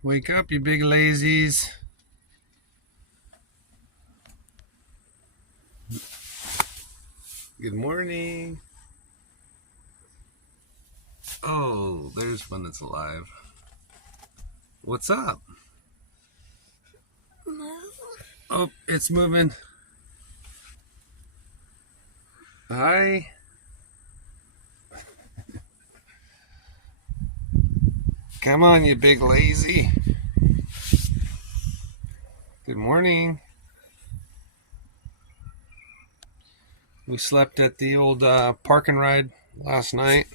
Wake up, you big lazies. Good morning. Oh, there's one that's alive. What's up? Oh, it's moving. Hi. Come on, you big lazy. Good morning. We slept at the old park and ride last night.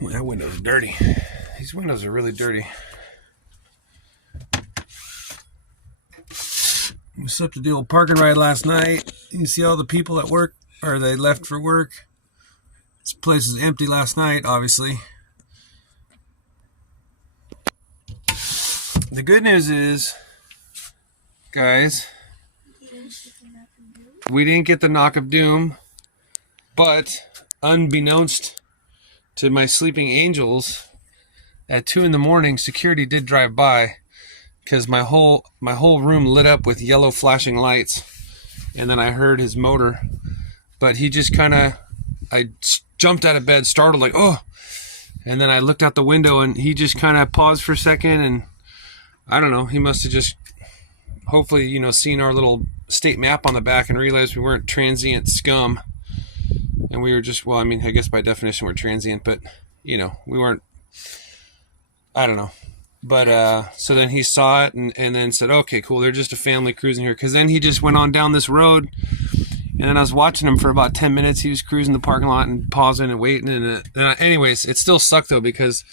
That window's dirty. These windows are really dirty. We slept at the old park and ride last night. You can see all the people at work, or they left for work. This place is empty last night, obviously. The good news is, guys, we didn't get the knock of doom, but unbeknownst to my sleeping angels, at 2 in the morning, security did drive by because my whole room lit up with yellow flashing lights, and then I heard his motor, but he just I jumped out of bed, startled, like, oh, and then I looked out the window and he just kind of paused for a second, and I don't know, he must have just hopefully, seen our little state map on the back and realized we weren't transient scum. And we were just, well, I mean, I guess by definition we're transient, but, we weren't, I don't know. But, so then he saw it and then said, okay, cool, they're just a family cruising here. Because then he just went on down this road, and then I was watching him for about 10 minutes. He was cruising the parking lot and pausing and waiting. And anyways, it still sucked, though, because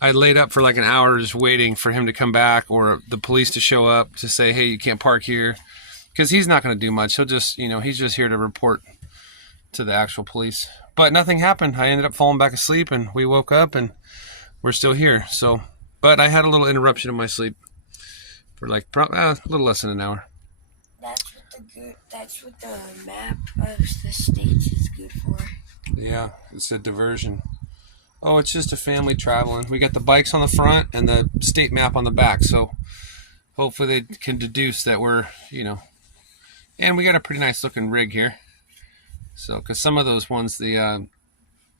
I laid up for like an hour just waiting for him to come back or the police to show up to say, hey, you can't park here. Because he's not going to do much. He'll just, he's just here to report to the actual police. But nothing happened. I ended up falling back asleep, and we woke up and we're still here. So, but I had a little interruption in my sleep for like a little less than an hour. That's what the map of the states is good for. Yeah, it's a diversion. Oh, it's just a family traveling. We got the bikes on the front and the state map on the back. So hopefully they can deduce that we're, and we got a pretty nice looking rig here. So, because some of those ones, the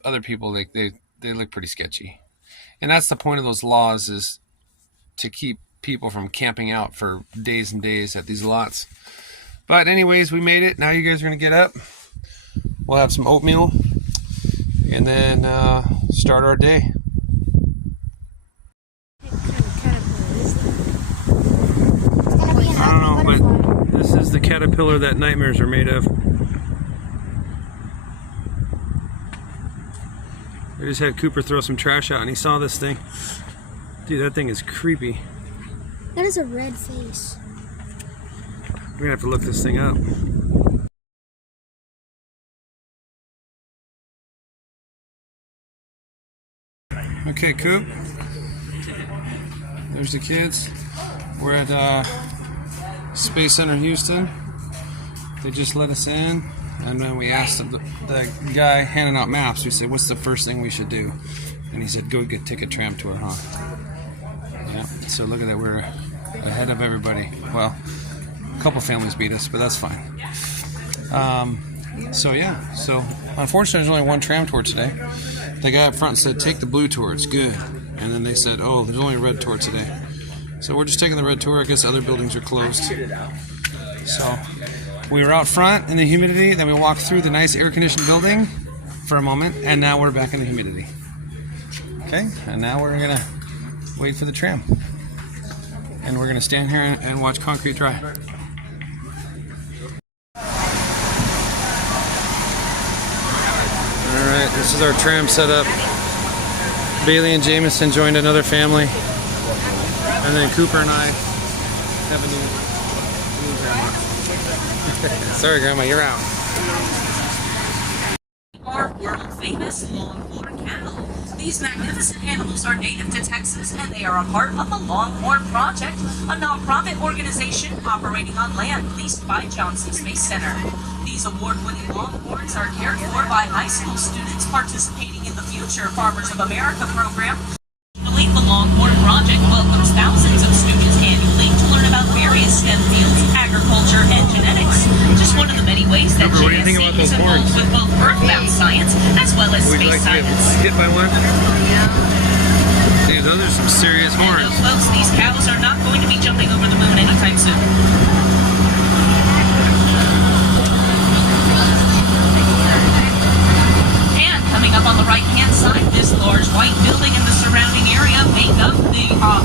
other people, they look pretty sketchy. And that's the point of those laws, is to keep people from camping out for days and days at these lots. But anyways, we made it. Now you guys are going to get up. We'll have some oatmeal and then start our day. I don't know, but this is the caterpillar that nightmares are made of. I just had Cooper throw some trash out and he saw this thing. Dude, that thing is creepy. That is a red face. We're gonna have to look this thing up. Okay, Coop. There's the kids. We're at Space Center Houston. They just let us in, and then we asked the guy handing out maps. We said, what's the first thing we should do? And he said, take a tram tour, huh? Yeah, so look at that, we're ahead of everybody. Well, a couple families beat us, but that's fine. So yeah, so unfortunately there's only one tram tour today. The guy up front said, take the blue tour, it's good. And then they said, oh, there's only a red tour today. So we're just taking the red tour. I guess other buildings are closed. So we were out front in the humidity, then we walked through the nice air-conditioned building for a moment, and now we're back in the humidity. Okay, and now we're gonna wait for the tram. And we're gonna stand here and watch concrete dry. Alright, this is our tram setup. Bailey and Jameson joined another family. And then Cooper and I have a new grandma. Sorry, Grandma, you're out. famous longhorn cattle. These magnificent animals are native to Texas, and they are a part of the Longhorn Project, a nonprofit organization operating on land leased by Johnson Space Center. These award-winning longhorns are cared for by high school students participating in the Future Farmers of America program. The Longhorn Project welcomes thousands of students annually to learn about various STEM fields, agriculture, and genetics. Just one of the many ways that JSC is involved with both earthbound science as well as Would you space like to science. get hit by one? Dude, those are some serious And no, horns. folks, these cows are not going to be jumping over the moon anytime soon. And coming up on the right-hand side, this large white building in the surrounding area make up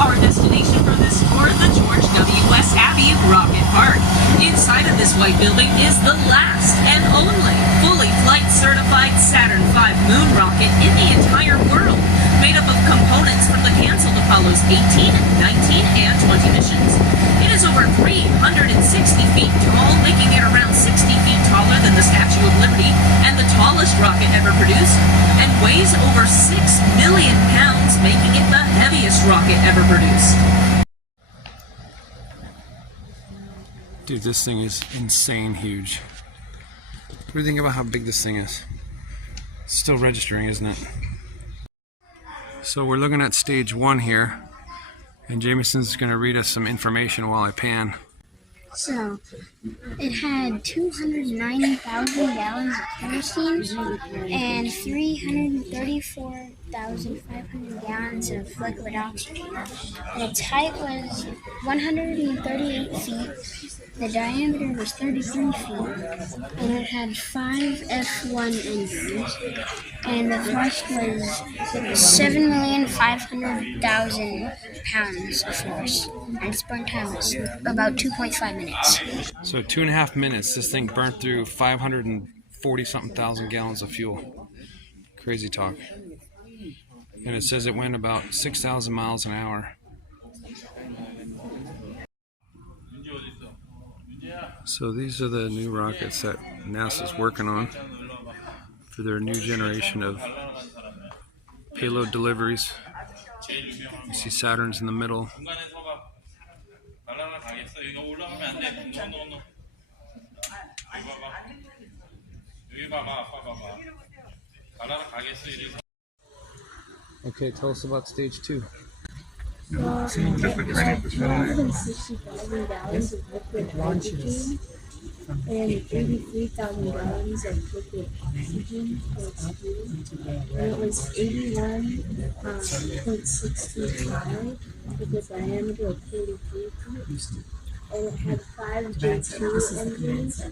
our destination for this tour, the George W. S. Abbey Rocket Park. Inside of this white building is the last and only fully flight-certified Saturn V moon rocket in the entire world, made up of components from the canceled Apollos 18, 19, and 20 missions. It is over 360 feet tall, making it around 60 feet taller than the Statue of Liberty and the tallest rocket ever produced, and weighs over 6 million pounds, making it the heaviest rocket ever produced. Dude, this thing is insane huge. What do you think about how big this thing is? It's still registering, isn't it? So we're looking at stage 1 here, and Jameson's going to read us some information while I pan. So, it had 290,000 gallons of kerosene and 334,500 gallons of liquid oxygen. And its height was 138 feet, the diameter was 33 feet, and it had 5 F1 engines, and the thrust was 7,500,000 pounds of force, and its burn time was about 2.5 minutes. So 2.5 minutes, this thing burnt through 540-something thousand gallons of fuel. Crazy talk. And it says it went about 6,000 miles an hour. So these are the new rockets that NASA's working on for their new generation of payload deliveries. You see Saturn's in the middle. Okay, tell us about stage 2. It had 260,000 gallons of liquid hydrogen and 83,000 gallons of liquid oxygen for its fuel. And it was 81.62 high with a diameter of 43 feet. And it had 5 J2 engines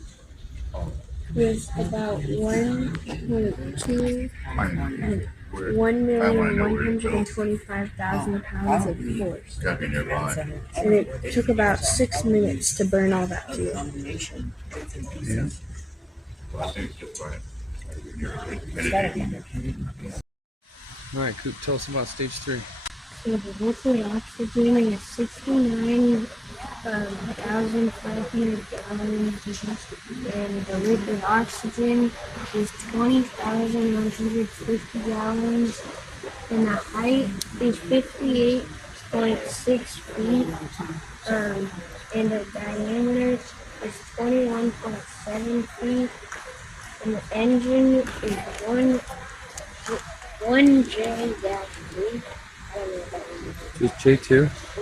with about 1,125,000 pounds of force. And it took about 6 minutes to burn all that fuel. Yeah. Alright, Coop, tell us about stage 3. So the liquid oxygen is 69,500 gallons, and the liquid oxygen is 20,150 gallons, and the height is 58.6 feet, and the diameter is 21.7 feet, and the engine is 1J-3. I don't know what that is. Just J2?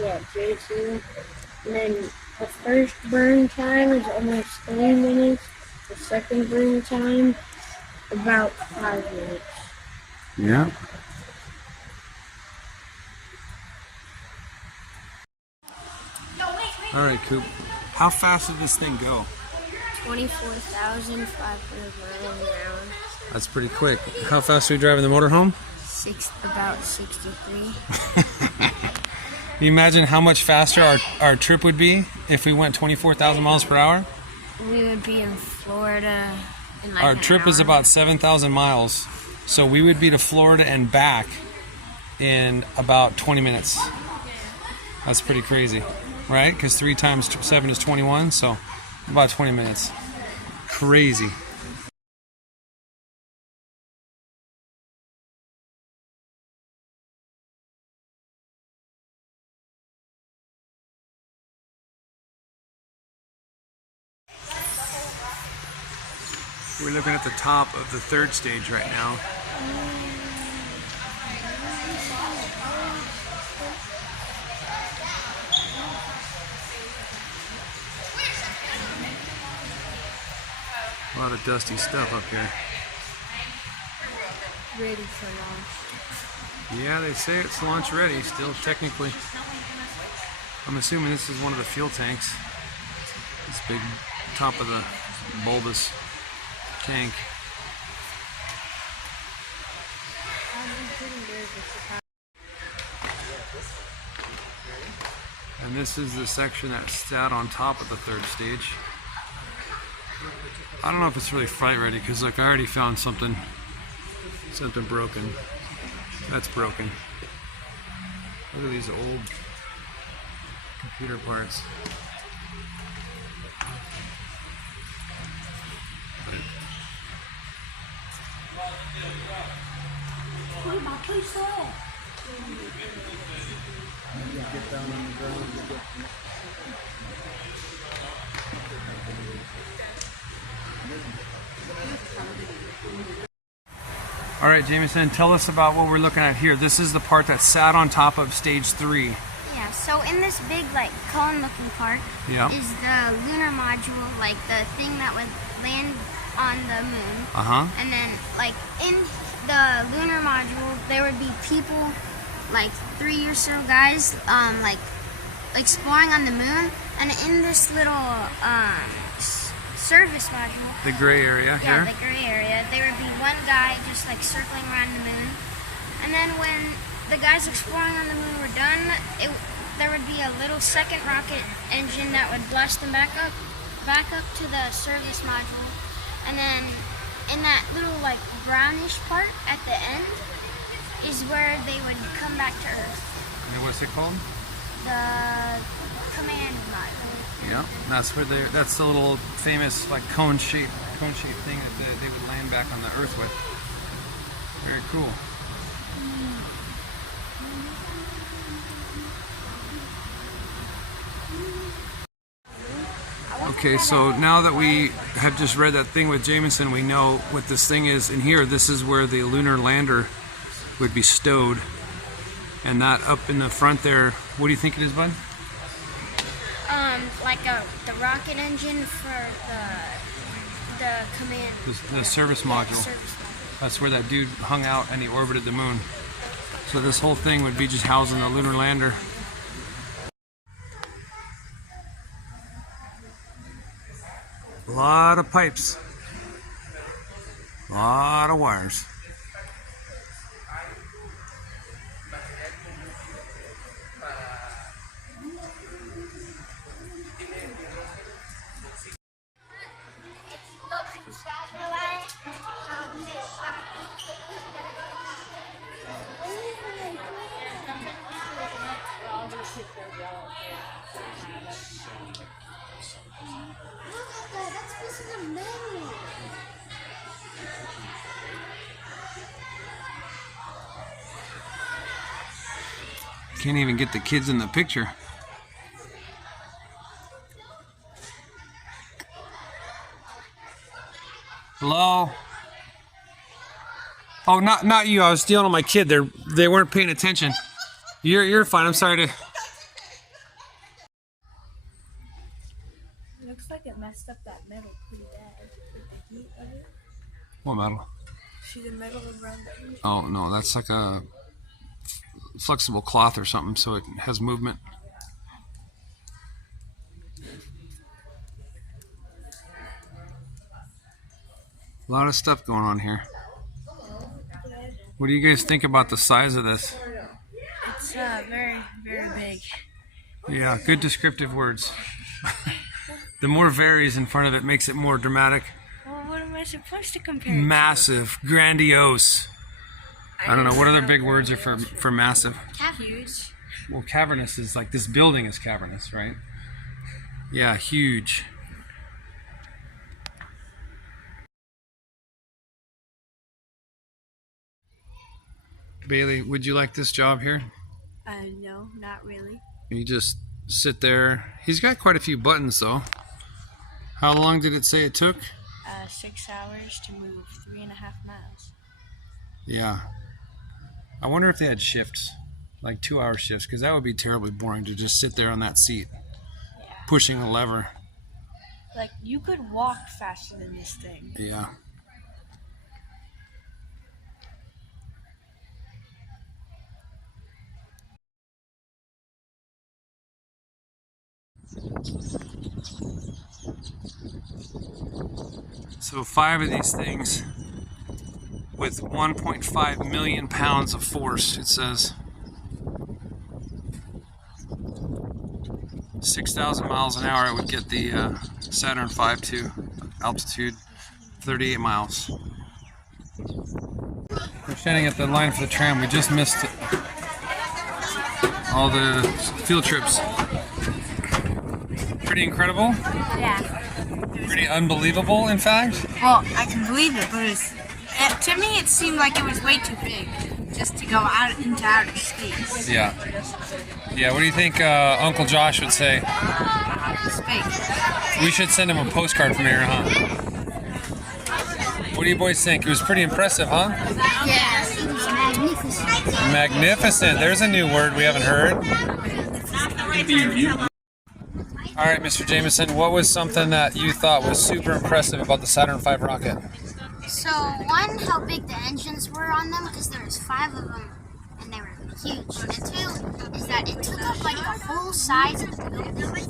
Yeah, J2. And then the first burn time is almost 3 minutes. The second burn time, about 5 minutes. Yeah. Alright, Coop. How fast did this thing go? 24,500 miles an hour. That's pretty quick. How fast are we driving the motorhome? About 63. Can you imagine how much faster our trip would be if we went 24,000 miles per hour? We would be in Florida in like Our an trip is hour. about 7,000 miles. So we would be to Florida and back in about 20 minutes. That's pretty crazy, right? Because 3 times 7 is 21, so about 20 minutes. Crazy. We're looking at the top of the third stage right now. A lot of dusty stuff up here. Ready for launch. Yeah, they say it's launch ready still, technically. I'm assuming this is one of the fuel tanks. This big top of the bulbous tank. And this is the section that sat on top of the third stage. I don't know if it's really flight ready because like I already found something broken. That's broken. Look at these old computer parts. All right, Jameson, tell us about what we're looking at here. This is the part that sat on top of stage 3. Yeah, so in this big, like, cone-looking part is the lunar module, like, the thing that would land on the moon. And then, like, in the lunar module, there would be people, like, 3 or so guys, like, exploring on the moon. And in this little, service module. The gray area here? Yeah, the gray area. There would be one guy just like circling around the moon. And then when the guys exploring on the moon were done, there would be a little second rocket engine that would blast them back up to the service module. And then in that little like brownish part at the end is where they would come back to Earth. And what's it called? The command module. Yeah, that's where that's the little famous like cone shape thing that they would land back on the Earth with. Very cool. Okay, so now that we have just read that thing with Jameson, we know what this thing is. In here, this is where the lunar lander would be stowed. And that up in the front there, what do you think it is, bud? Like the rocket engine for the command. The service module. That's where that dude hung out and he orbited the moon. So this whole thing would be just housing the lunar lander. A lot of pipes. A lot of wires. Can't even get the kids in the picture. Hello? Oh, not you. I was stealing on my kid. They weren't paying attention. You're fine. I'm sorry to. Looks like it messed up that metal pretty bad with the heat of it. What metal? See the metal around the Oh no, that's like a flexible cloth or something, so it has movement. A lot of stuff going on here. What do you guys think about the size of this? It's very, very big. Yeah, good descriptive words. The more varies in front of it makes it more dramatic. Well, what am I supposed to compare it Massive, grandiose. I don't know, what other big words are for massive? Huge. Well, cavernous is like, this building is cavernous, right? Yeah, huge. Bailey, would you like this job here? No, not really. You just sit there. He's got quite a few buttons though. How long did it say it took? 6 hours to move 3.5 miles. Yeah. I wonder if they had shifts, like 2-hour shifts, because that would be terribly boring to just sit there on that seat, pushing a lever. Like, you could walk faster than this thing. Yeah. So 5 of these things with 1.5 million pounds of force, it says. 6,000 miles an hour, it would get the Saturn V to altitude 38 miles. We're standing at the line for the tram. We just missed all the field trips. Pretty incredible. Yeah. Pretty unbelievable, in fact. Well, I can believe it, but to me it seemed like it was way too big just to go out into outer space. Yeah. Yeah, what do you think Uncle Josh would say? Space. We should send him a postcard from here, huh? What do you boys think? It was pretty impressive, huh? Yeah, it was magnificent. Magnificent. There's a new word we haven't heard. All right, Mr. Jameson, what was something that you thought was super impressive about the Saturn V rocket? So, one, how big the engines were on them, because there was 5 of them, and they were huge. And 2 is that it took up like the whole size of the building,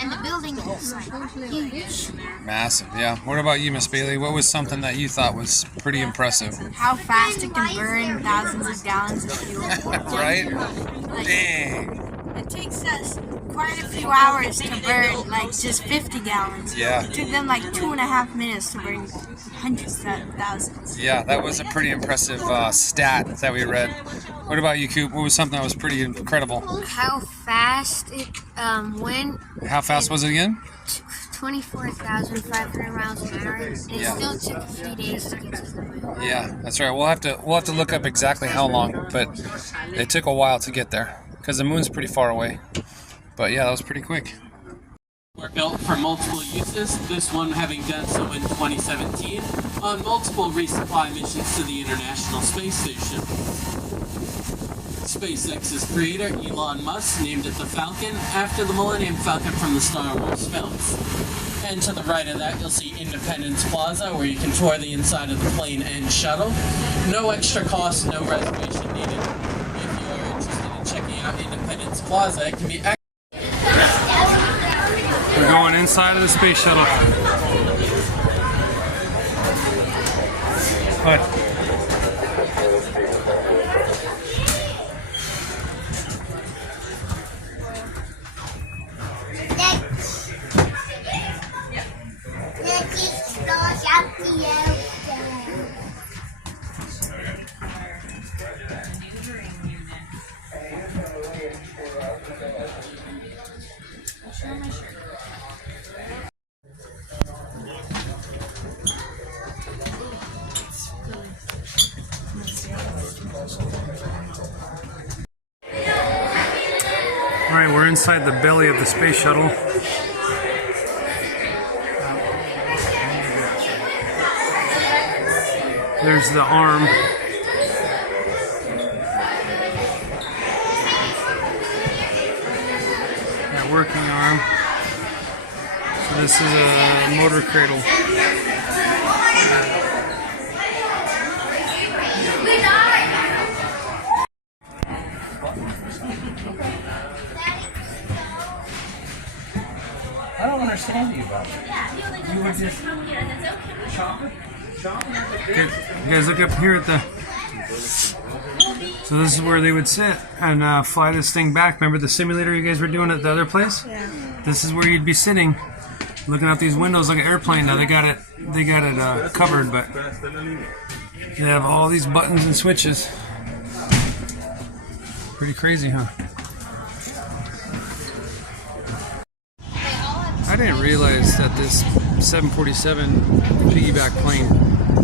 and the building is like huge. Massive, yeah. What about you, Miss Bailey? What was something that you thought was pretty impressive? How fast it can burn thousands of gallons of fuel. Right? Like, Dang. it takes us quite a few hours to burn like just 50 gallons. Yeah. It took them like 2.5 minutes to burn hundreds of thousands. Yeah, that was a pretty impressive stat that we read. What about you, Coop? What was something that was pretty incredible? How fast it went. How fast was it again? 24,500 miles an hour. And it Yeah. still took a few days to get to the moon. Yeah, that's right. We'll have to look up exactly how long, but it took a while to get there because the moon's pretty far away. But yeah, that was pretty quick. Were built for multiple uses, this one having done so in 2017 on multiple resupply missions to the International Space Station. SpaceX's creator, Elon Musk, named it the Falcon after the Millennium Falcon from the Star Wars films. And to the right of that, you'll see Independence Plaza, where you can tour the inside of the plane and shuttle. No extra cost, no reservation needed. If you're interested in checking out Independence Plaza, it can be We're going inside of the space shuttle. What? All right, we're inside the belly of the space shuttle. There's the arm. That working arm. So this is a motor cradle. I don't understand you about it. You were just chopping? Okay, you guys look up here at the... So this is where they would sit and fly this thing back. Remember the simulator you guys were doing at the other place? Yeah. This is where you'd be sitting, looking out these windows like an airplane. Now they got it covered, but they have all these buttons and switches. Pretty crazy, huh? I didn't realize that this 747 piggyback plane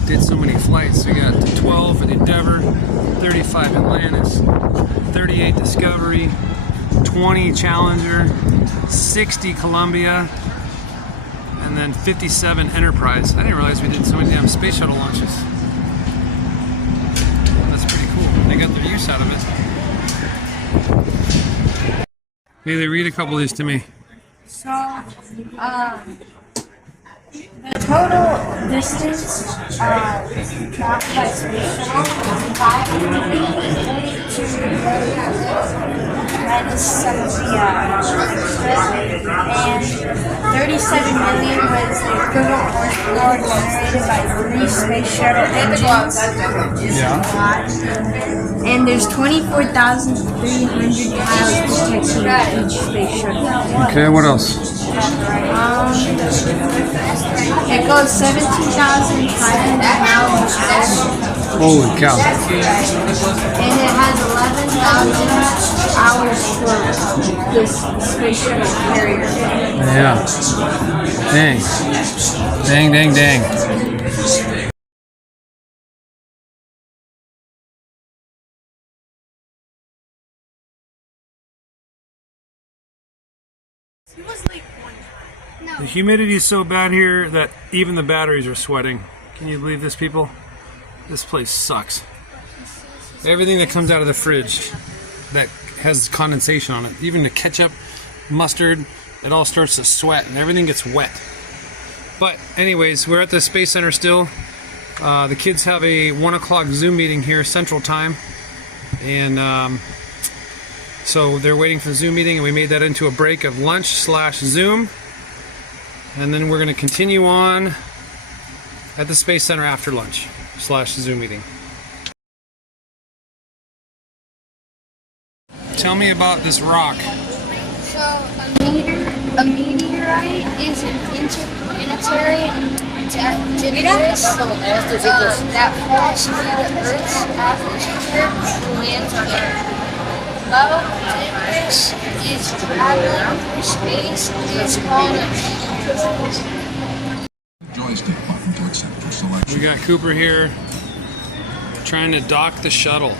did so many flights. We got 12 for the Endeavour, 35 Atlantis, 38 Discovery, 20 Challenger, 60 Columbia, and and then 57 Enterprise. I didn't realize we did so many damn space shuttle launches. That's pretty cool. They got their use out of it. Maybe read a couple of these to me. So, the total distance traveled by space shuttle is 542 minus some of the and 37 million was the equivalent horsepower generated by 3 space shuttle engines. Yeah. And there's 24,300 pilots protecting each space shuttle. Okay, what else? It goes 17,500 miles an hour. Holy cow. And it has 11,000 hours for this space shuttle carrier. Yeah. Dang. Dang, dang, dang. The humidity is so bad here that even the batteries are sweating. Can you believe this, people? This place sucks. Everything that comes out of the fridge that has condensation on it, even the ketchup, mustard, it all starts to sweat and everything gets wet. But anyways, we're at the Space Center still. The kids have a 1 o'clock Zoom meeting here Central Time, and so they're waiting for the Zoom meeting, and we made that into a break of lunch/Zoom, and then we're going to continue on at the Space Center after lunch/Zoom meeting. Tell me about this rock. So a meteorite is an interplanetary debris that falls through the Earth's atmosphere and lands on Earth. Lava debris is traveling through space and it's called a joystick button to accept your selection. We got Cooper here trying to dock the shuttle.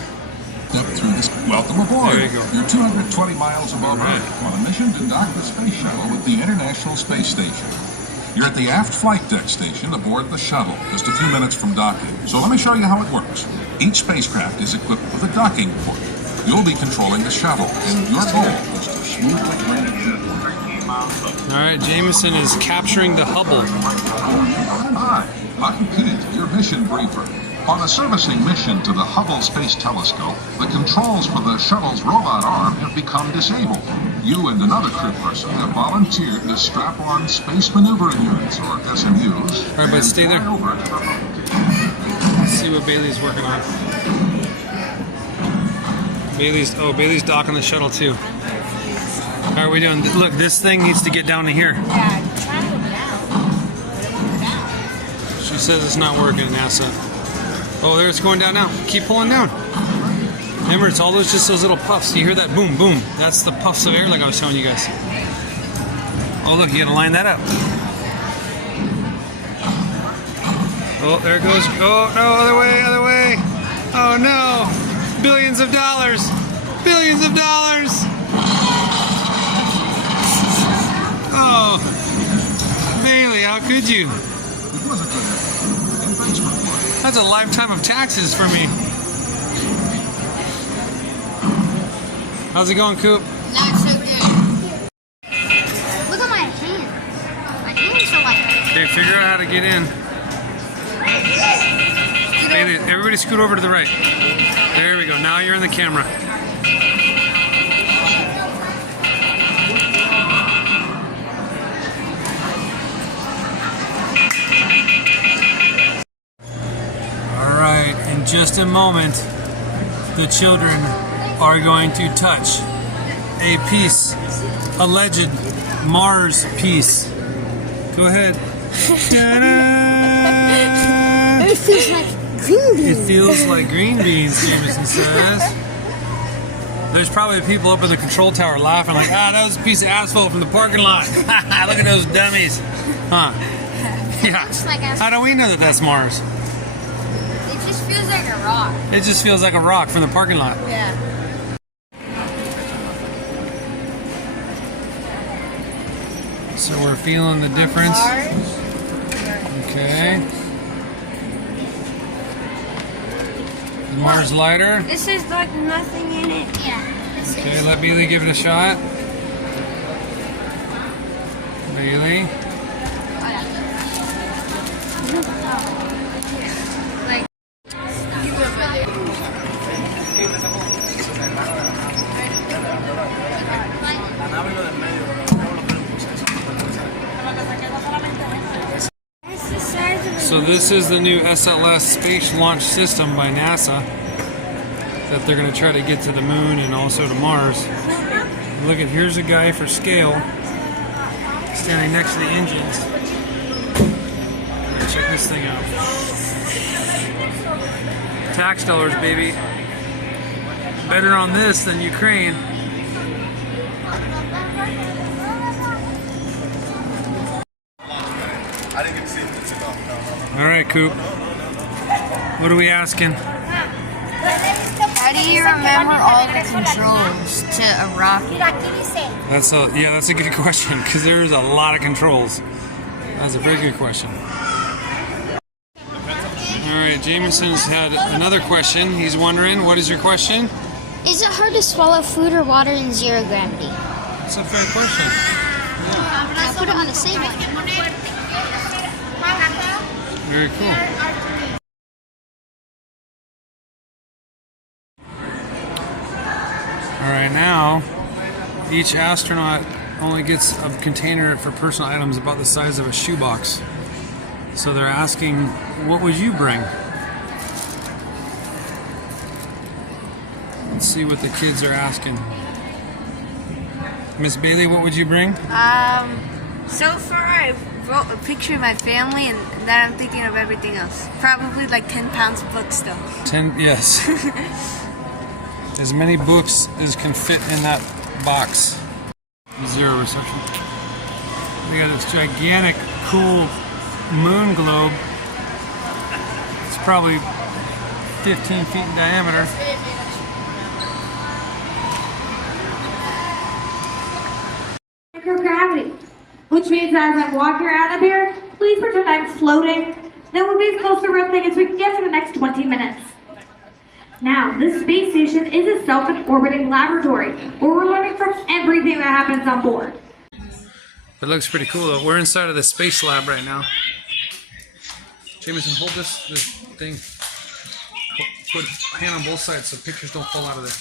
Step through this. Welcome aboard. There you go. You're 220 miles above All right. Earth on a mission to dock the space shuttle with the International Space Station. You're at the aft flight deck station aboard the shuttle, just a few minutes from docking. So let me show you how it works. Each spacecraft is equipped with a docking port. You'll be controlling the shuttle, and your goal is to smoothly bring it to. All right, Jameson is capturing the Hubble. Hi, I'm Pete, your mission briefer. On a servicing mission to the Hubble Space Telescope, the controls for the shuttle's robot arm have become disabled. You and another crew person have volunteered to strap on Space Maneuvering Units, or SMUs. All right, but stay there. and fly over to the moon. Let's see what Bailey's working on. Bailey's docking the shuttle too. How are we doing? Look, this thing needs to get down to here. Yeah, try to go down. She says it's not working, NASA. Oh, there it's going down now. Keep pulling down. Remember, it's all those just those little puffs. You hear that boom, boom? That's the puffs of air like I was showing you guys. Oh, look, you gotta line that up. Oh, there it goes. Oh, no, other way, other way. Oh, no. Billions of dollars. Billions of dollars. Oh. Bailey, how could you? It was a good effort. And thanks for playing. That's a lifetime of taxes for me. How's it going, Coop? Not so good. Look at my hand. My hands are like. Okay, figure out how to get in. Bailey, everybody scoot over to the right. There we go. Now you're in the camera. All right, in just a moment, the children are going to touch a piece, alleged Mars piece. Go ahead. Ta-da! It feels like green beans. It feels like green beans, Jameson says. There's probably people up in the control tower laughing like, that was a piece of asphalt from the parking lot. Look at those dummies. Huh? Yeah. Like How do we know that that's Mars? it just feels like a rock. It just feels like a rock from the parking lot. Yeah. So we're feeling the difference. Okay. The Mars lighter. This is like nothing in it. Yeah. Okay, let Bailey give it a shot. Bailey. Like, So this is the new SLS Space Launch System by NASA that they're going to try to get to the moon and also to Mars. Look at, here's a guy for scale standing next to the engines. Check this thing out. Tax dollars, baby. Better on this than Ukraine. All right, Coop. What are we asking? how do you remember all the controls to a rocket? That's a good question because there's a lot of controls. That's a very good question. All right, Jameson's had another question. He's wondering, what is your question? Is it hard to swallow food or water in 0 gravity? That's a fair question. I'll put it on the same one. Very cool. All right, now each astronaut only gets a container for personal items about the size of a shoebox. So they're asking, what would you bring? Let's see what the kids are asking. Miss Bailey, what would you bring? So far I wrote a picture of my family and then I'm thinking of everything else. Probably like 10 pounds of books still. 10, yes. As many books as can fit in that box. 0 reception. We got this gigantic, cool moon globe. It's probably 15 feet in diameter. Microgravity, which means that as I'm walking around up here, please pretend I'm floating. Then we'll be as close to Earth thing as we can get for the next 20 minutes. Now, this space station is a self-orbiting laboratory where we're learning from everything that happens on board. It looks pretty cool though. We're inside of the space lab right now. Jameson, hold this thing. Put a hand on both sides so pictures don't fall out of there.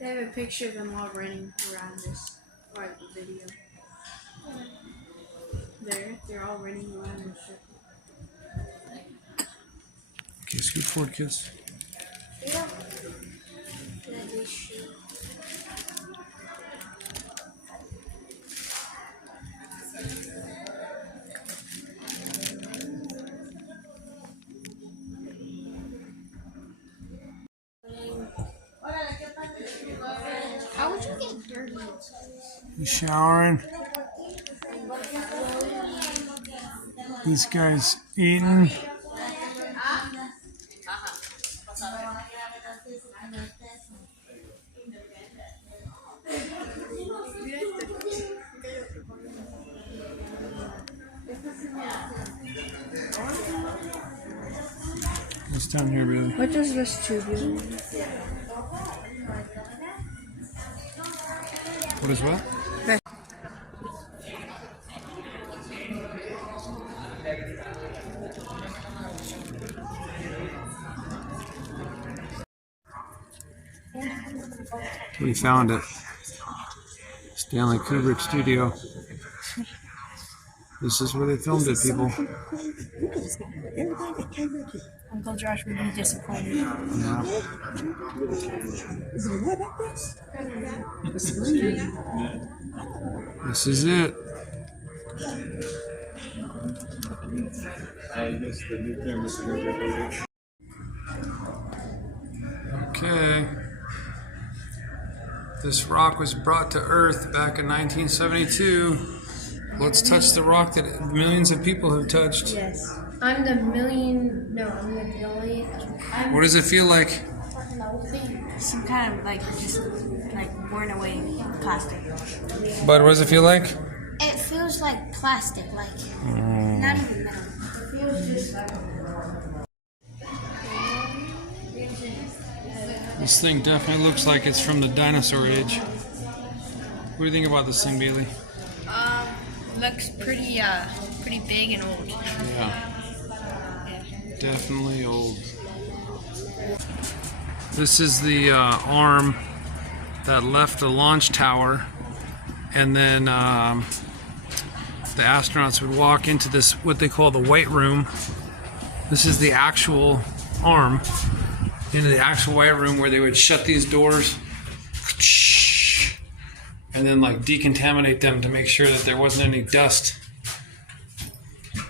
They have a picture of them all running around this part of the video. They're all running around the ship. Okay, scoot forward, kids. Yeah. How would you get dirty? You showering? This guy's eating. What's down here, really? What does this tubular mean? What is what? We found it. Stanley Kubrick studio. This is where they filmed it, people. Uncle Josh would be disappointed. Yeah. This is it. Okay. This rock was brought to Earth back in 1972. Let's touch the rock that millions of people have touched. Yes. I'm the million. No, I'm the billion. What does it feel like? Some kind of like just like worn away plastic. Bud, what does it feel like? It feels like plastic, like not even metal. It feels just like. This thing definitely looks like it's from the dinosaur age. What do you think about this thing, Bailey? Looks pretty big and old. Yeah. Definitely old. This is the arm that left the launch tower, and then the astronauts would walk into this, what they call the white room. This is the actual arm into the actual white room where they would shut these doors and then like decontaminate them to make sure that there wasn't any dust.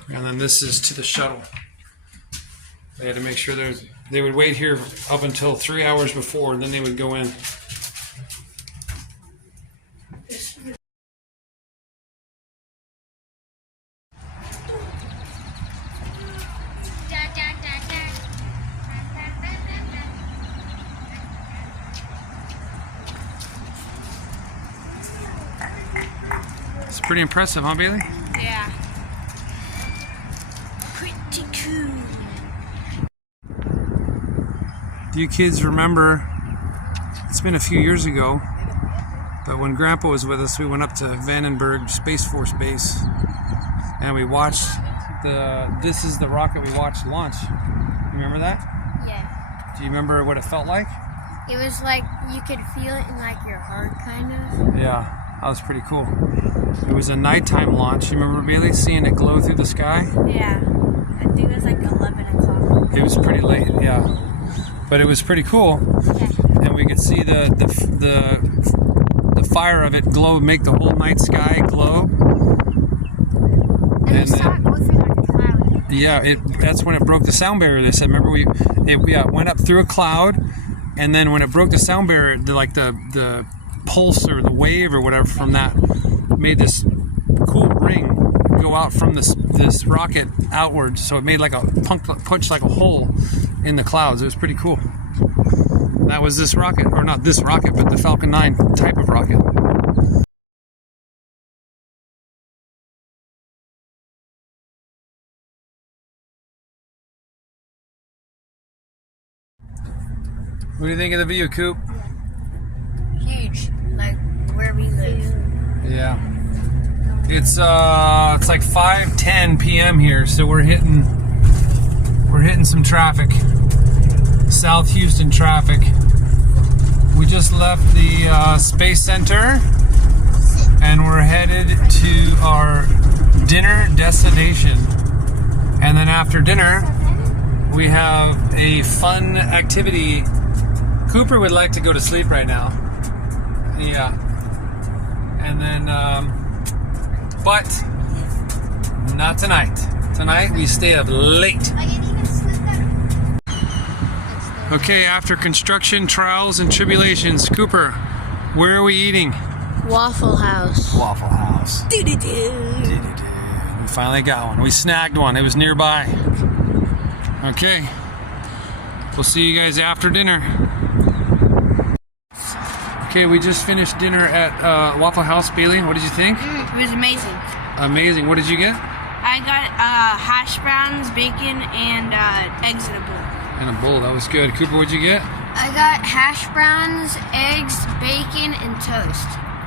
And then this is to the shuttle. They had to make sure they would wait here up until 3 hours before, and then they would go in. It's pretty impressive, huh, Bailey? Yeah. Pretty cool. Do you kids remember, it's been a few years ago, but when Grandpa was with us, we went up to Vandenberg Space Force Base, and we watched this is the rocket we watched launch. You remember that? Yeah. Do you remember what it felt like? It was like you could feel it in like your heart, kind of. Yeah, that was pretty cool. It was a nighttime launch. You remember, Bailey, seeing it glow through the sky? Yeah. I think it was like 11 o'clock. It was pretty late, yeah. But it was pretty cool, and we could see the fire of it glow, make the whole night sky glow. And you saw it go through like a cloud. Yeah, that's when it broke the sound barrier. They said, remember, it went up through a cloud, and then when it broke the sound barrier, the pulse or the wave or whatever from that made this cool ring go out from this rocket outwards. So it made like a punch like a hole in the clouds. It was pretty cool. That was this rocket, or not this rocket, but the Falcon 9 type of rocket. What do you think of the view, Coop? Huge, like where we live. Yeah. It's like 5:10 p.m. here, so we're hitting some traffic. South Houston traffic. We just left the Space Center, and we're headed to our dinner destination. And then after dinner, we have a fun activity. Cooper would like to go to sleep right now. Yeah. And then, but not tonight. Tonight we stay up late. Okay, after construction trials and tribulations, Cooper, where are we eating? Waffle House. Waffle House. We finally got one. We snagged one. It was nearby. Okay. We'll see you guys after dinner. Okay, we just finished dinner at Waffle House. Bailey, what did you think? It was amazing. Amazing. What did you get? I got hash browns, bacon, and eggs in a bowl. In a bowl. That was good. Cooper, what'd you get? I got hash browns, eggs, bacon, and toast.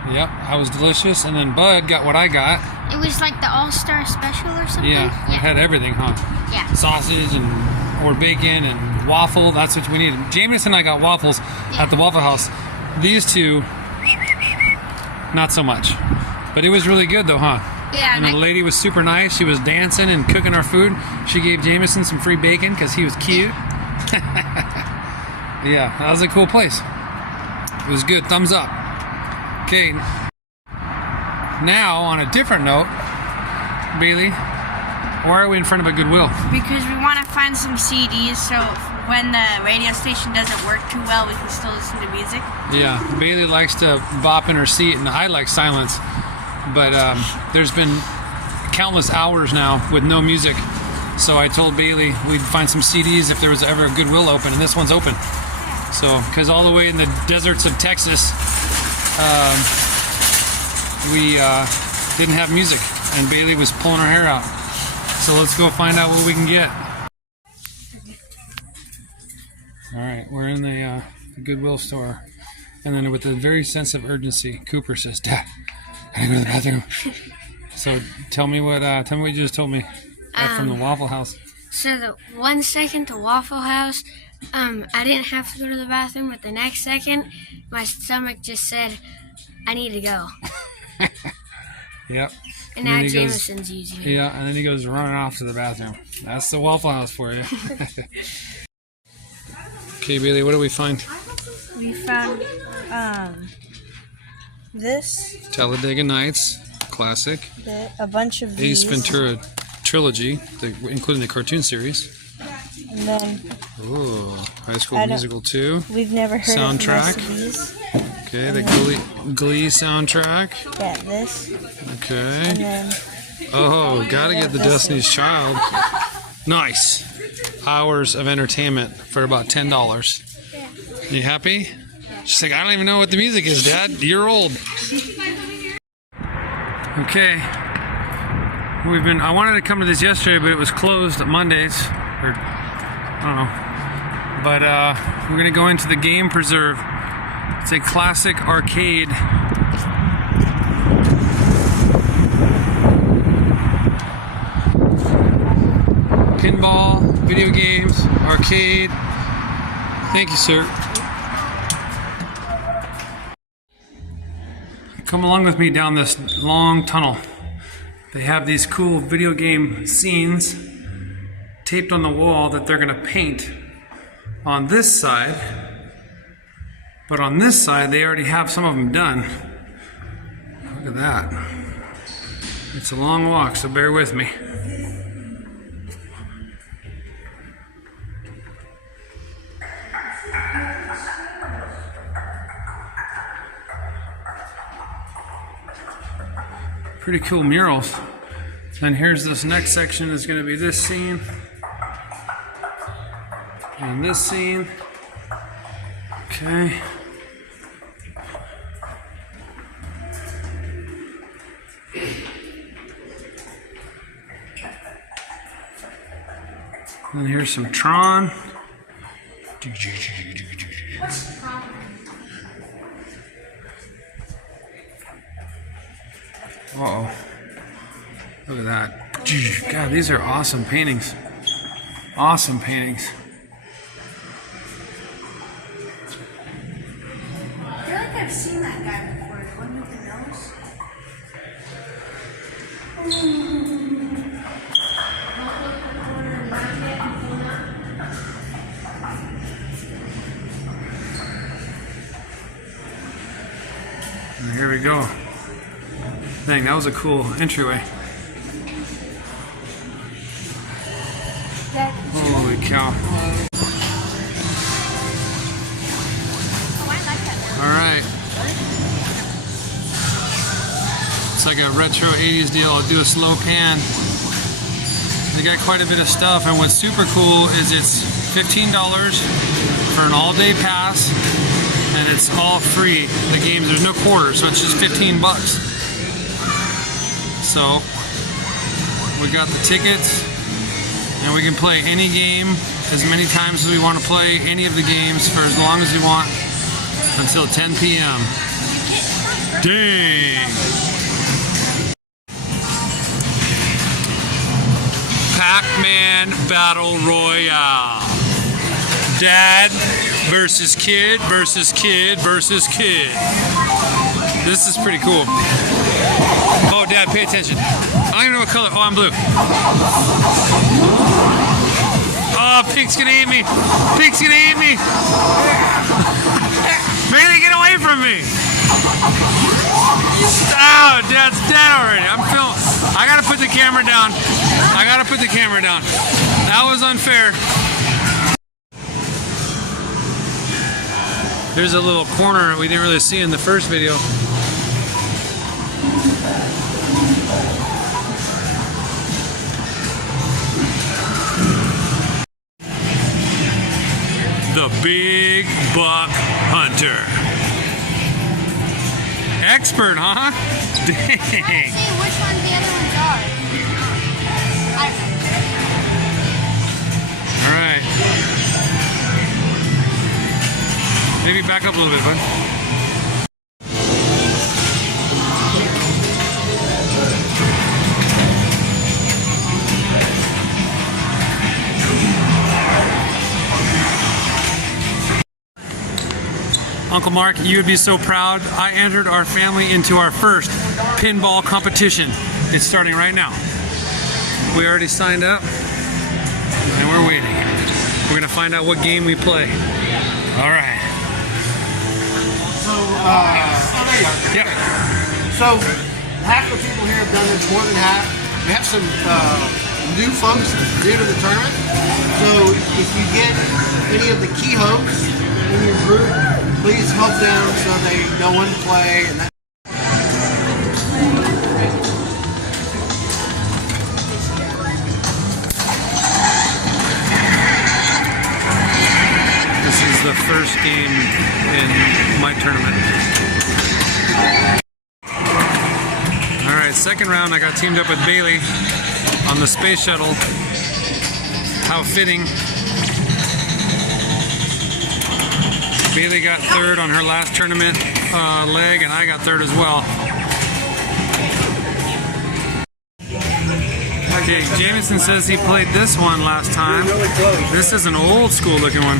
Yep, that was delicious. And then Bud got what I got. It was like the All-Star Special or something? Yeah, it had everything, huh? Yeah. Sausage or bacon and waffle. That's what we needed. Jameis and I got waffles at the Waffle House. These two, not so much. But it was really good though, huh? Yeah. And the lady was super nice. She was dancing and cooking our food. She gave Jameson some free bacon because he was cute. Yeah, that was a cool place. It was good. Thumbs up. Okay. Now, on a different note, Bailey, why are we in front of a Goodwill? Because we want to find some CDs, so when the radio station doesn't work too well, we can still listen to music. Yeah, Bailey likes to bop in her seat, and I like silence. But there's been countless hours now with no music, So I told Bailey we'd find some CDs if there was ever a Goodwill open, and this one's open. So, because all the way in the deserts of Texas, we didn't have music, and Bailey was pulling her hair out. So let's go find out what we can get. All right, we're in the Goodwill store, and then with a very sense of urgency, Cooper says, "Dad, I gotta go to the bathroom." So tell me what you just told me from the Waffle House. So the 1 second to Waffle House, I didn't have to go to the bathroom, but the next second, my stomach just said, I need to go. Yep. And now Jameson's using it. Yeah, and then he goes running off to the bathroom. That's the Waffle House for you. Okay, Bailey, what do we find? We found this. Talladega Nights, classic. A bunch of Ace these. Ventura trilogy, including the cartoon series. And then Ooh, High School Musical 2. we've never heard Soundtrack. of most of these. Okay, the Glee soundtrack. Yeah, this. Okay. And then Oh, gotta get the Destiny's Child. Nice. Hours of entertainment for about $10. You happy? She's like, I don't even know what the music is, Dad. You're old. Okay. I wanted to come to this yesterday, but it was closed Mondays. Or, I don't know. But we're gonna go into the Game Preserve. It's a classic arcade. Pinball, video games, arcade. Thank you, sir. Come along with me down this long tunnel. They have these cool video game scenes taped on the wall that they're gonna paint on this side. But on this side, they already have some of them done. Look at that. It's a long walk, so bear with me. Pretty cool murals. Then here's this next section is going to be this scene. And this scene. Okay. And here's some Tron. Uh-oh. Look at that. God, these are awesome paintings. Awesome paintings. I feel like I've seen that guy before. The one with the nose. And here we go. Dang, that was a cool entryway. Holy cow. Alright. It's like a retro 80s deal. I'll do a slow pan. They got quite a bit of stuff, and what's super cool is it's $15 for an all-day pass, and it's all free. The games, there's no quarters, so it's just 15 bucks. So we got the tickets, and we can play any game as many times as we want to play any of the games for as long as we want until 10 p.m. Dang! Pac-Man Battle Royale. Dad versus kid versus kid versus kid. This is pretty cool. Oh, Dad, pay attention. I don't even know what color. Oh, I'm blue. Oh, Pink's gonna eat me. Pink's gonna eat me. Bailey, get away from me. Oh, Dad's dead already. I'm filming. I gotta put the camera down. I gotta put the camera down. That was unfair. There's a little corner we didn't really see in the first video. the big buck hunter. Expert, huh? Dang. See which ones the other ones are. All right. Maybe back up a little bit, bud. Uncle Mark, you would be so proud. I entered our family into our first pinball competition. It's starting right now. We already signed up and we're waiting. We're gonna find out what game we play. All right. So, there you are. Yeah. So, half the people here have done this, more than half. We have some new folks new to the tournament. So, if you get any of the key hosts in your group, please help them so they know when to play. And that This is the first game in my tournament. All right, second round I got teamed up with Bailey on the space shuttle. How fitting. Bailey got third on her last tournament leg, and I got third as well. Okay, Jameson says he played this one last time. This is an old school looking one.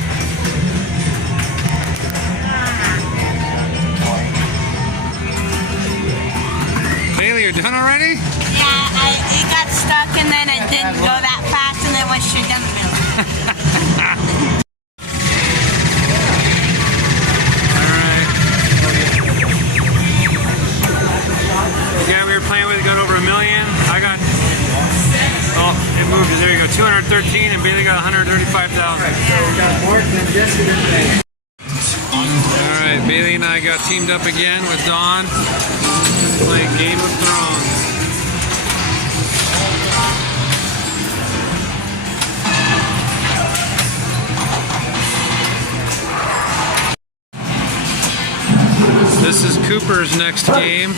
Bailey, you're done already? Yeah, it got stuck and then it didn't go that fast and then went straight down the middle. Got over 1 million. I got, oh, it moved. There you go, 213, and Bailey got 135,000. All right, Bailey and I got teamed up again with Dawn, playing Game of Thrones. This is Cooper's next game.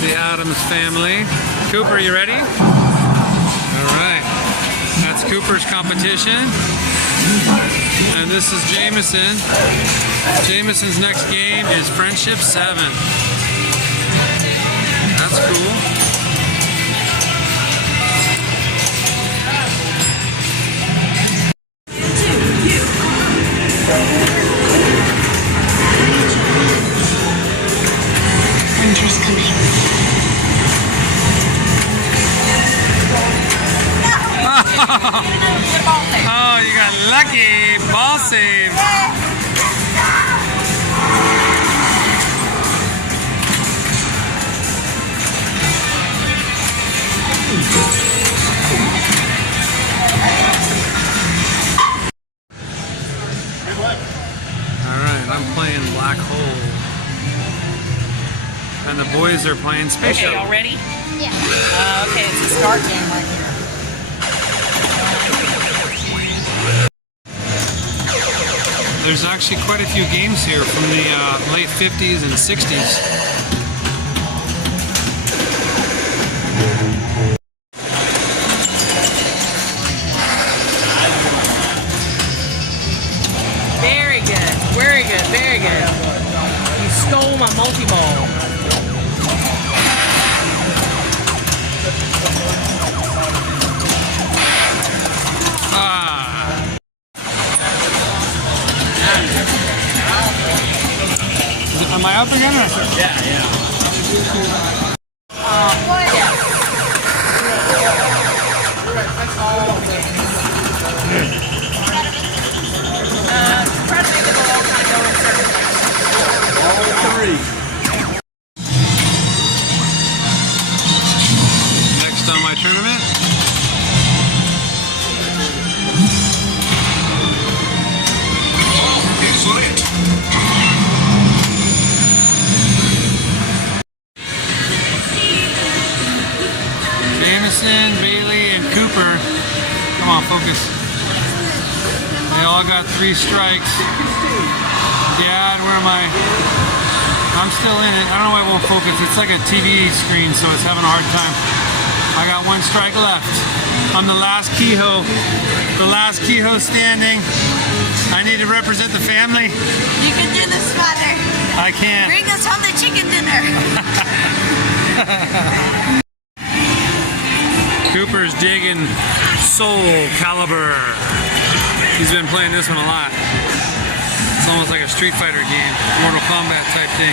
The Adams family. Cooper, you ready? All right. That's Cooper's competition. And this is Jameson. Jameson's next game is Friendship 7. That's cool. Winter's coming. Oh, you got lucky. Ball save. Alright, I'm playing Black Hole. And the boys are playing Space Okay, Shuttle. y'all ready? Yeah. Okay, it's the start game right here. There's actually quite a few games here from the late 50s and 60s. Very good, very good, very good. You stole my multi-ball. Am I up again? Or? Try to make it all kind of go in circles. Next on my tournament. Jameson, Bailey, and Cooper. Come on, focus. They all got 3 strikes. Dad, where am I? I'm still in it. I don't know why it won't focus. It's like a TV screen, so it's having a hard time. I got 1 strike left. I'm the last Kehoe. The last Kehoe standing. I need to represent the family. You can do this, Father. I can't. Bring us home the chicken dinner. Cooper's digging Soul Calibur. He's been playing this one a lot. It's almost like a Street Fighter game, Mortal Kombat type thing.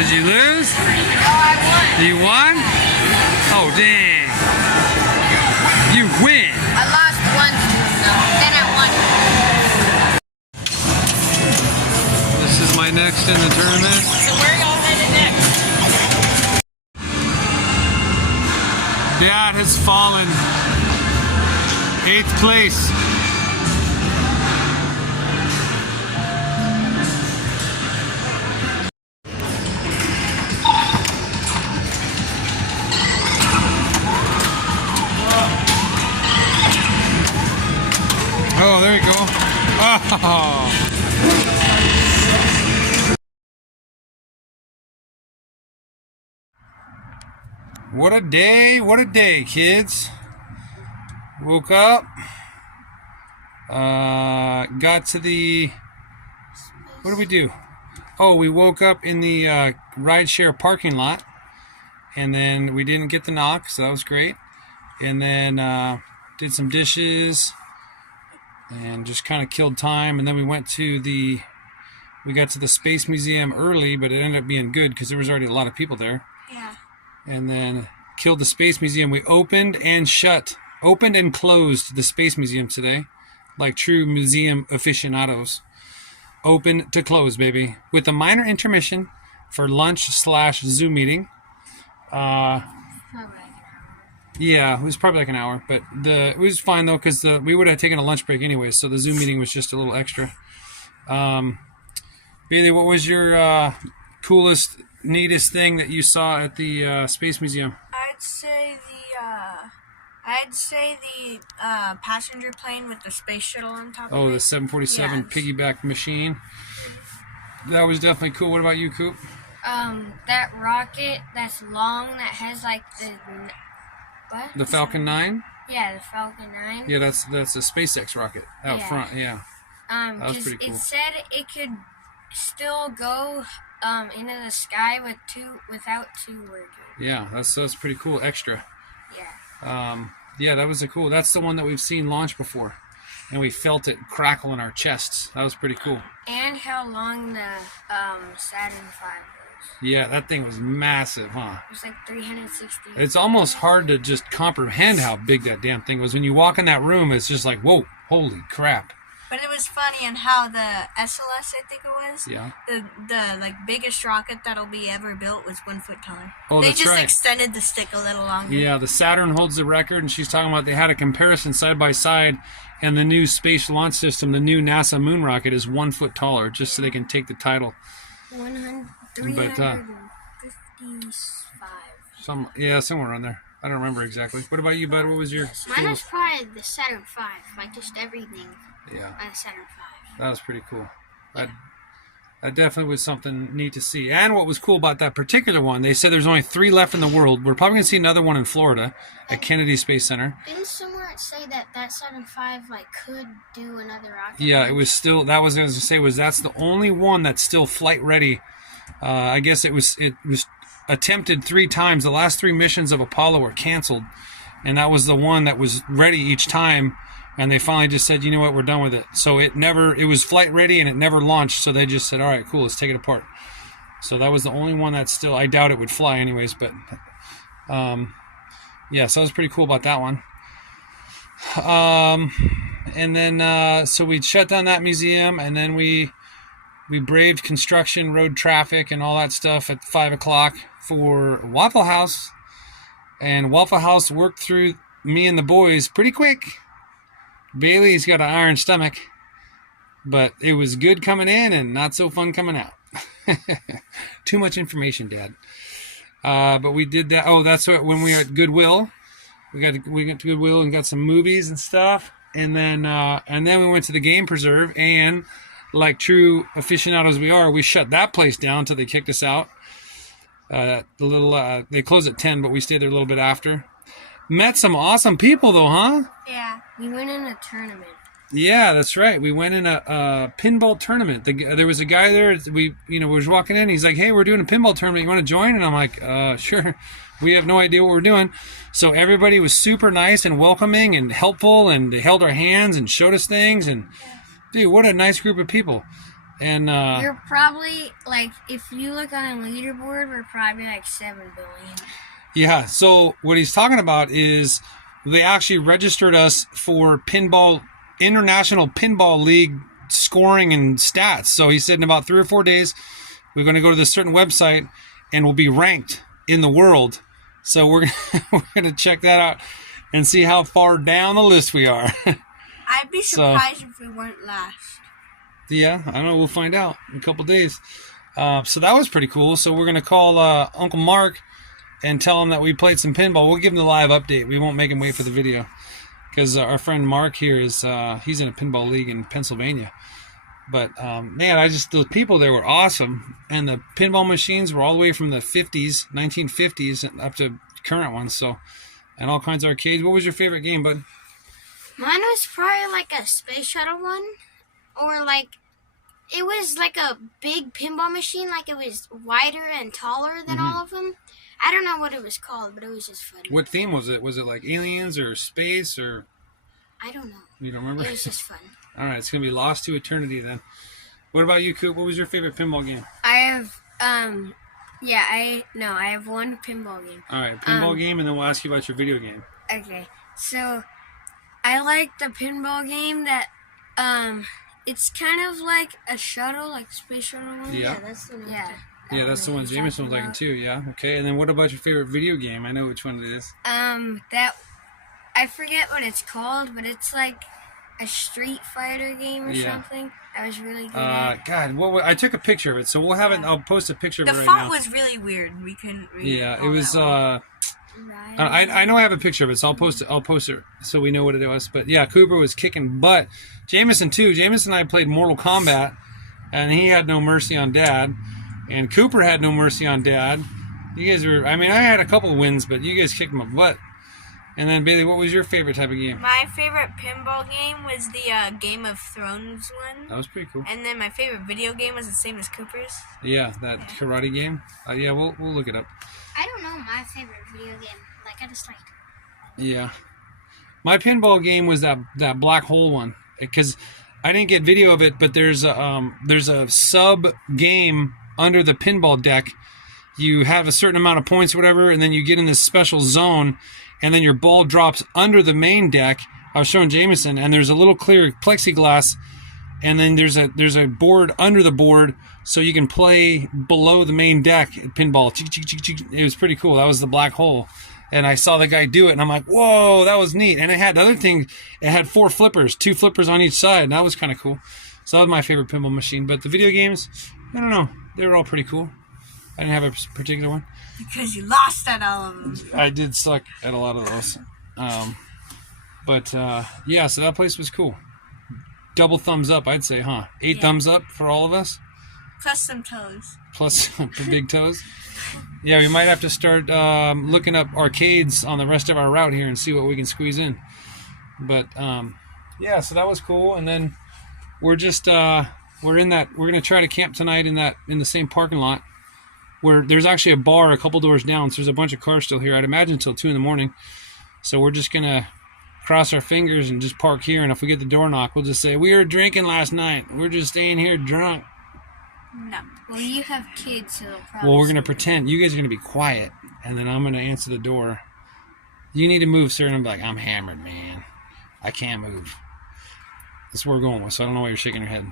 Did you lose? Oh, I won. You won? Oh, dang. You win. I lost once, then I won. This is my next in the tournament. So where are y'all headed next? Dad has fallen. 8th place. Oh, there you go. Oh. What a day, kids. Woke up, got to the, what did we do? Oh, we woke up in the rideshare parking lot, and then we didn't get the knock, so that was great. And then did some dishes, and just kind of killed time. And then we got to the Space Museum early, but it ended up being good because there was already a lot of people there. Yeah. And then killed the Space Museum. We opened and closed the Space Museum today, like true museum aficionados. Open to close, baby, with a minor intermission for lunch/Zoom meeting. Yeah, it was probably like an hour, but it was fine though, because we would have taken a lunch break anyways, so the Zoom meeting was just a little extra. Bailey, what was your coolest, neatest thing that you saw at the Space Museum? I'd say the passenger plane with the space shuttle on top of it. Oh, the 747 piggyback machine. That was definitely cool. What about you, Coop? That rocket that's long that has like the what? The Falcon 9? Yeah, the Falcon 9. Yeah, that's a SpaceX rocket out front. Yeah. That was pretty cool. It said it could still go into the sky without two working. Yeah, that's pretty cool. Extra. Yeah. Yeah, that was that's the one that we've seen launch before, and we felt it crackle in our chests. That was pretty cool. And how long the Saturn V was. Yeah, that thing was massive, huh? It was like 360. It's almost hard to just comprehend how big that damn thing was. When you walk in that room, it's just like, whoa, holy crap. But it was funny in how the SLS, I think it was, yeah, the like biggest rocket that'll be ever built was 1 foot taller. Oh, they that's just right. extended the stick a little longer. Yeah, the Saturn holds the record, and she's talking about they had a comparison side by side, and the new Space Launch System, the new NASA moon rocket, is 1 foot taller, just so they can take the title. 355. Somewhere around there. I don't remember exactly. What about you, bud? What was your? Mine was probably the Saturn V, like just everything. Yeah. By the Saturn V. That was pretty cool. That definitely was something neat to see. And what was cool about that particular one, they said there's only 3 left in the world. We're probably going to see another one in Florida at Kennedy Space Center. Didn't somewhere it say that Saturn V like could do another rocket? Yeah, it was still, that was, I was going to say, that's the only one that's still flight ready. I guess it was attempted 3 times. The last 3 missions of Apollo were canceled. And that was the one that was ready each time. And they finally just said, you know what, we're done with it. So it was flight ready and it never launched. So they just said, all right, cool, let's take it apart. So that was the only one that's still, I doubt it would fly anyways, but yeah, so it was pretty cool about that one. And then, so we shut down that museum, and then we braved construction, road traffic, and all that stuff at 5 o'clock for Waffle House. And Waffle House worked through me and the boys pretty quick. Bailey's got an iron stomach, but it was good coming in and not so fun coming out. Too much information, Dad. But we did that. Oh, that's when we were at Goodwill. We got to Goodwill and got some movies and stuff, and then we went to the game preserve, and like true aficionados we are, we shut that place down until they kicked us out. They closed at 10, but we stayed there a little bit after. Met some awesome people though, huh? Yeah, we went in a tournament. Yeah, that's right. We went in a pinball tournament. There was a guy there. We was walking in. He's like, "Hey, we're doing a pinball tournament. You want to join?" And I'm like, "Sure." We have no idea what we're doing. So everybody was super nice and welcoming and helpful, and they held our hands and showed us things. And dude, what a nice group of people. And we're probably like, if you look on a leaderboard, we're probably like 7 billion. yeah. So what he's talking about is they actually registered us for International Pinball League scoring and stats. So he said in about 3 or 4 days, we're going to go to this certain website and we'll be ranked in the world. So we're going to check that out and see how far down the list we are. I'd be surprised if we weren't last. Yeah, I don't know. We'll find out in a couple days. So that was pretty cool. So we're going to call Uncle Mark and tell him that we played some pinball. We'll give him the live update. We won't make him wait for the video. Because our friend Mark here is he's in a pinball league in Pennsylvania. But man, the people there were awesome, and the pinball machines were all the way from the 1950s, up to current ones. So, and all kinds of arcades. What was your favorite game, bud? Mine was probably like a space shuttle one, or like it was like a big pinball machine, like it was wider and taller than all of them. I don't know what it was called, but it was just funny. What theme was it? Was it like aliens or space or? I don't know. You don't remember? It was just fun. All right, it's gonna be Lost to Eternity then. What about you, Coop? What was your favorite pinball game? I have I have one pinball game. All right, pinball game, and then we'll ask you about your video game. Okay, so I like the pinball game that it's kind of like a shuttle, like space shuttle one. Yeah. That's the one. Yeah, that's the one Jameson was liking too. Yeah. Okay, and then what about your favorite video game? I know which one it is. That I forget what it's called, but it's like a Street Fighter game or something. I was really good at. God, I took a picture of it, so we'll have it. I'll post a picture of it The right font now. was really weird. We couldn't read Yeah, it was. I know I have a picture of it, so I'll post it so we know what it was. But yeah, Cooper was kicking butt. Jameson too. Jameson and I played Mortal Kombat, and he had no mercy on Dad, and Cooper had no mercy on Dad. You guys were. I mean, I had a couple wins, but you guys kicked my butt. And then Bailey, what was your favorite type of game? My favorite pinball game was the Game of Thrones one. That was pretty cool. And then my favorite video game was the same as Cooper's. Yeah, that karate game. Yeah, we'll look it up. I don't know my favorite video game. Like, I just liked it. Yeah. My pinball game was that black hole one, because I didn't get video of it, but there's a sub game under the pinball deck. You have a certain amount of points or whatever, and then you get in this special zone, and then your ball drops under the main deck. I was showing Jameson, and there's a little clear plexiglass, and then there's a board under the board, so you can play below the main deck at pinball. It was pretty cool. That was the black hole. And I saw the guy do it, and I'm like, whoa, that was neat. And it had other things. It had 4 flippers, 2 flippers on each side. And that was kind of cool. So that was my favorite pinball machine. But the video games, I don't know. They were all pretty cool. I didn't have a particular one. Because you lost at all of them. I did suck at a lot of those. Yeah, so that place was cool. Double thumbs up, I'd say, huh? 8 thumbs up for all of us? Plus some toes. Plus the big toes. Yeah, we might have to start looking up arcades on the rest of our route here and see what we can squeeze in. But yeah, so that was cool. And then we're just we're gonna try to camp tonight in the same parking lot where there's actually a bar a couple doors down. So there's a bunch of cars still here. I'd imagine until 2 a.m. So we're just gonna cross our fingers and just park here. And if we get the door knock, we'll just say we were drinking last night. We're just staying here drunk. No. Well, you have kids, so they'll probably. Well, we're gonna pretend. You guys are gonna be quiet, and then I'm gonna answer the door. You need to move, sir. And I'm like, I'm hammered, man. I can't move. That's what we're going with. So I don't know why you're shaking your head.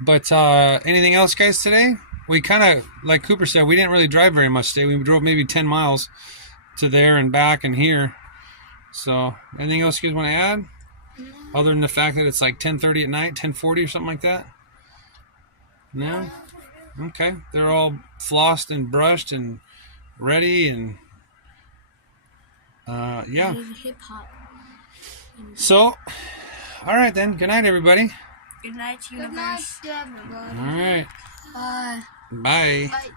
But anything else, guys, today? We kind of, like Cooper said, we didn't really drive very much today. We drove maybe 10 miles to there and back and here. So anything else you guys want to add? Other than the fact that it's like 10:30 at night, 10:40 or something like that? No? Okay. They're all flossed and brushed and ready, and Yeah. Hip hop. So, all right then. Good night, everybody. Good night, Good night, universe. everybody. All right. Bye. Bye. Bye.